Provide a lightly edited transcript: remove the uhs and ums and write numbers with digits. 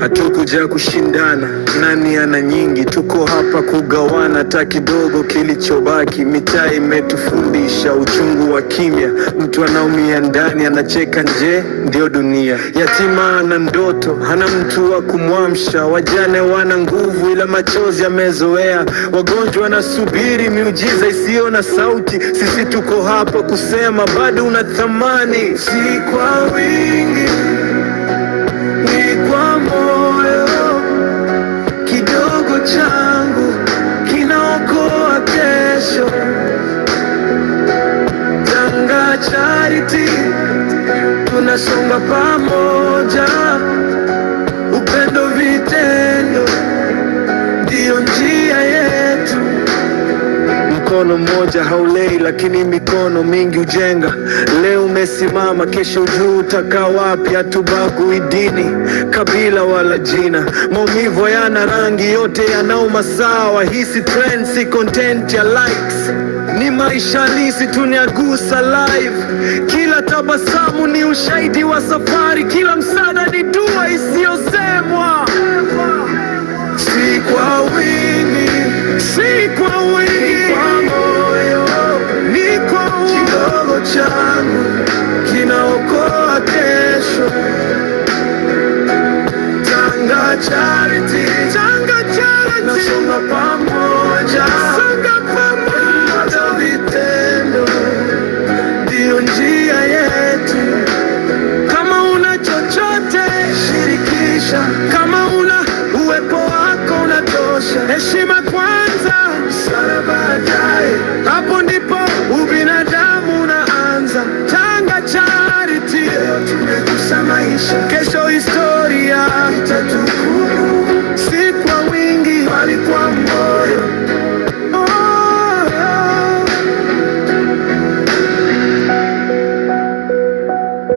Hatukuja kushindana, nani ana nyingi, tuko hapa kugawana hata kidogo kilichobaki. Mitaa imetufundisha uchungu wa kimya, mtu anaumia ndani, anacheka nje, ndio dunia. Yatima ana ndoto, hana mtu wa kumwamsha, wajane wana nguvu ila machozi yamezoea, wagonjwa wanasubiri miujiza isiyo na sauti. Sisi tuko hapa kusema bado una thamani, si kwa wingi, ni kwa moyo. Kidogo changu kinaokoa kesho. Tanga Charity, tunasonga pamoja. Upendo vitendo ndio njia yetu. Mkono mmoja haulei, lakini mikono mingi hujenga. Leo umesimama, kesho ujui utakaa wapi. Hatubagui dini, kabila wala jina. Maumivu yana rangi, yote yanauma sawa. Hii si trend, si content ya likes, ni maisha halisi tunagusa live. Kila tabasamu ni ushahidi wa safari, kila msaada ni dua isiyosemwa. Si kwa wingi, si kwa wingi, kwa moyo, ni kwa kidogo changu kinaokoa kesho. Tanga Charity, Tanga Charity, nasonga pamoja, songa pamoja. Vitendo ndio njia yetu. Kama una chochote shirikisha, kama una uwepo wako unatosha. Heshima kwanza, sala baadaye, hapo ndipo ubinadamu unaanza. Tanga Charity, leo tumegusa maisha, kesho historia itatu.